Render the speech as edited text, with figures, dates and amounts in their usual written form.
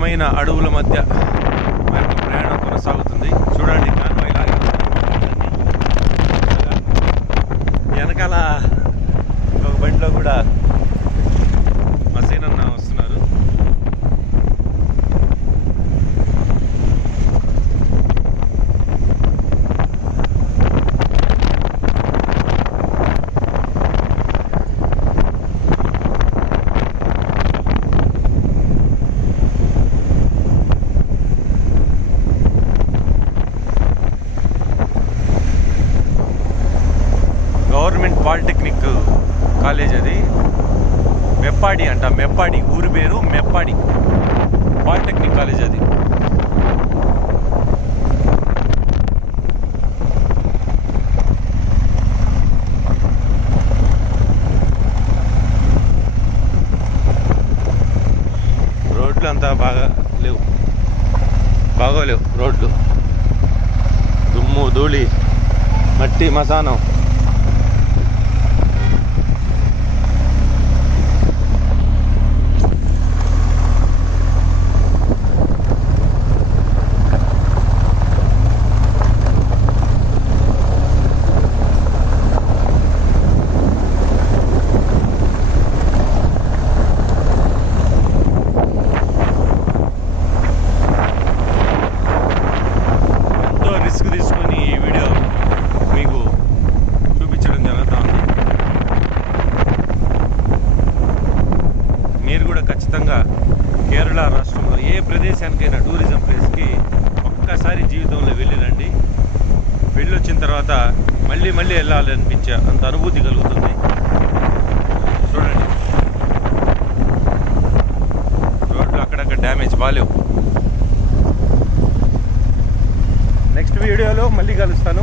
దట్టమైన అడవుల మధ్య మా యొక్క ప్రయాణం కొనసాగుతుంది. చూడండి కాన్వాయ్ లాగా వెనకాల ఒక బండిలో కూడా మా సీనన్న వస్తున్నారు. గవర్నమెంట్ పాలిటెక్నిక్ కాలేజ్ అది. మెప్పాడి అంట, మెప్పాడి ఊరి పేరు మెప్పాడి పాలిటెక్నిక్ కాలేజ్ అది. రోడ్లు అంతా బాగోలేవు రోడ్లు. దుమ్ము ధూళి మట్టి మసానం. తీసుకొని ఈ వీడియో మీకు చూపించడం జరుగుతుంది. మీరు కూడా ఖచ్చితంగా కేరళ రాష్ట్రంలో ఏ ప్రదేశానికైనా టూరిజం ప్లేస్కి ఒక్కసారి జీవితంలో వెళ్ళిరండి. వెళ్ళొచ్చిన తర్వాత మళ్ళీ వెళ్ళాలనిపించే అంత అనుభూతి కలుగుతుంది. చూడండి రోడ్లు అక్కడక్కడ డ్యామేజ్ బాలేవు. నెక్స్ట్ వీడియోలో మళ్ళీ కలుస్తాను.